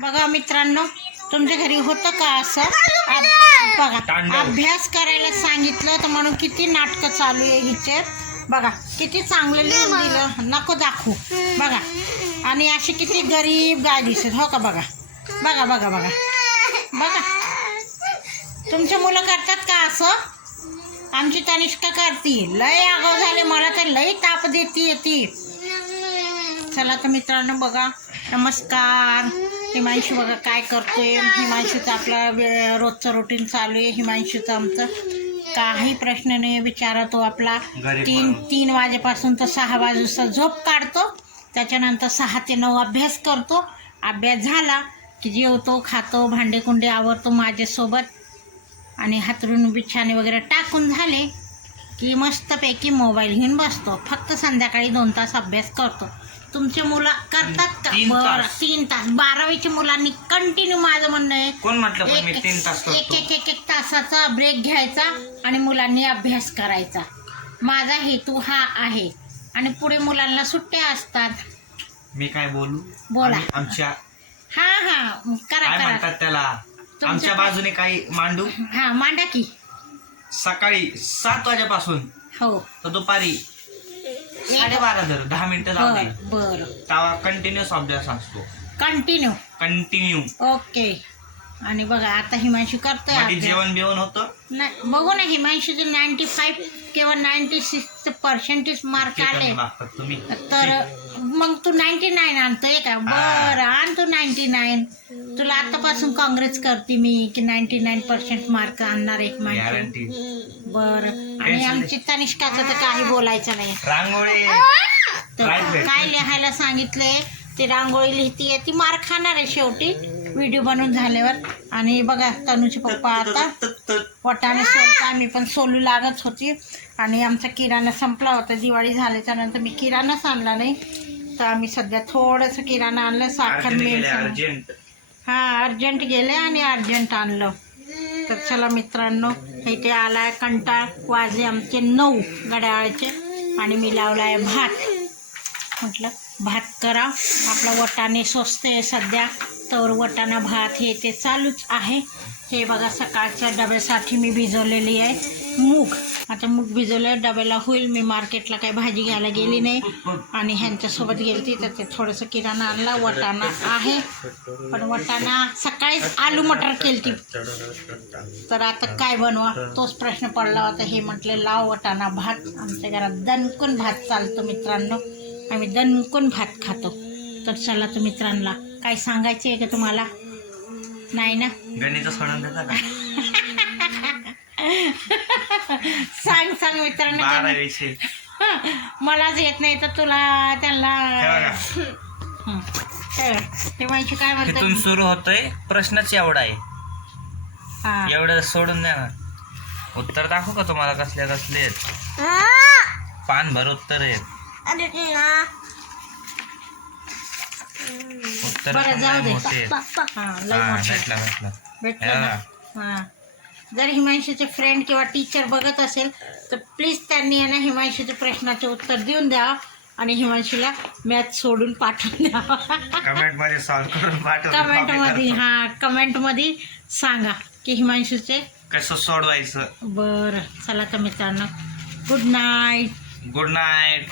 बघा मित्रांनो तुमच्या घरी होतं का असं? बघा. अभ्यास करायला सांगितलं तर म्हणून किती नाटकं चालू आहे हिचे. बघा किती चांगलं लिहून दिलं. नको दाखवू. बघा आणि अशी किती गरीब गाय दिसत हो का बघा? बघा बघा बघा. बघा. तुमचे मुलं करतात का असं? आमची तनिष्का करती. लय आगाव झाले मला तर लय ताप देती ती. चला तर मित्रांनो बघा. नमस्कार. हिमांशू बघा काय करतोय. हिमांशूचं आपला वे- रोजचं रुटीन चालू आहे. हिमांशूचं आमचं काही प्रश्न नाही विचारा तो आपला तीन. तीन वाजेपासून तर सहा वाजता झोप काढतो. त्याच्यानंतर सहा ते नऊ अभ्यास करतो. अभ्यास झाला की जेवतो खातो भांडेकुंडे आवरतो माझ्यासोबत. आणि हातरून बिछाने वगैरे टाकून झाले की मस्तपैकी मोबाईल घेऊन बसतो. फक्त संध्याकाळी दोन तास अभ्यास करतो. तुमचे मुलं करतात का? तीन बरं तास. तीन तास. बारावीच्या मुलांनी कंटिन्यू माझं म्हणणं आहे. कोण म्हटलं पण मी एक तीन तास एक करतो? एक एक एक तासाचा ब्रेक घ्यायचा आणि मुलांनी अभ्यास करायचा. माझा हेतू हा आहे. आणि पुढे मुलांना सुट्ट्या असतात. मी काय बोलू? बोला. आम्ही आमच्या हा हा. करा काय करा. म्हणतात त्याला? आमच्या बाजूने काही मांडू? हा मांडा की. सकाळी सात वाजेपासून हो. तर दुपारी साडेबारा जर दहा मिनिटं जाऊ दे. बर बर. तेव्हा कंटिन्युअस अभ्यास असतो. कंटिन्यू कंटिन्यू ओके आणि बघा आता हिमांशू करतोय. जेवण बिवण होतं? नाही बघू ना हिमांशूचे नाईन्टी फाईव्ह किंवा नाईन्टी सिक्स पर्सेंटेज मार्क आले. तुम्ही तर मग तू नाईन्टी नाईन आणतोय का? बरं आण तू नाईन्टी नाईन तुला आतापासून काँग्रेस करते मी की नाईन्टी नाईन पर्सेंट मार्क आणणार एक माणूस. गॅरंटी बरं. आणि आमची तनिष्काचं तर काही बोलायचं नाही. रांगोळी. तर Right. काय लिहायला सांगितले ते रांगोळी लिहितीये ती मार खाणार आहे शेवटी. व्हिडिओ बनवून झाल्यावर. आणि बघा तनुचे पप्पा आता वटाने सोलता आम्ही पण सोलू लागत होती. आणि आमचा किराणा संपला होता. दिवाळी झाल्याच्यानंतर मी किराणाच आणला नाही. तर आम्ही सध्या थोडंसं किराणा आणलं साखर अर्जंट हा अर्जंट गेले आणि अर्जंट आणलं. तर चला मित्रांनो इथे आलाय कंटाळ. वाजे आमचे नऊ घड्याळाचे आणि मी लावलाय भात. म्हटलं भात करा. आपला वटाणे स्वस्त आहे सध्या. तर वटाणा भात हे ते चालूच आहे. हे बघा सकाळच्या डब्यासाठी मी भिजवलेली आहे. मूग. आता मूग भिजवलं डब्याला होईल. मी मार्केटला काही भाजी घ्यायला गेली नाही. आणि ह्यांच्यासोबत गेली तर ते थोडंसं किराणा आणला. वटाणा आहे. पण वटाणा सकाळीच आलू मटर केलती. तर आता काय बनवा? तोच प्रश्न पडला होता. हे म्हटले लाव वटाणा भात. आमच्या घरात दणकून भात चालतो मित्रांनो. आम्ही दणकून भात खातो. तर चला तो मित्रांना काय सांगायचे आहे का तुम्हाला? नाही ना. गणित सोडून देता का सांग सांग मित्रांनो. बारावीचे मलाच येत नाही तर तुला त्यांना. ते माहिती काय इथून म्हणतात सुरू होतोय. प्रश्नच एवढा आहे. हा. एवढं सोडून द्या ना. उत्तर दाखवू का तुम्हाला कसले कसले आहेत? पान भर उत्तर आहेत. उत्तर बरं, जाऊ दे. मोठे आहेत. हा लय मोठं. भेटला भेटला. भेटलं ना. हां. जर हिमांशूचे फ्रेंड किंवा टीचर बघत असेल तर प्लीज त्यांनी आहे ना हिमांशूच्या प्रश्नाचे उत्तर देऊन द्यावं आणि हिमांशूला मॅथ सोडून पाठवून द्यावा करून कमेंटमध्ये copy करतो. हां कमेंटमध्ये सांगा की हिमांशूचे कसं सोडवायचं? बरं चला तर मित्रांनो गुड नाईट गुड नाईट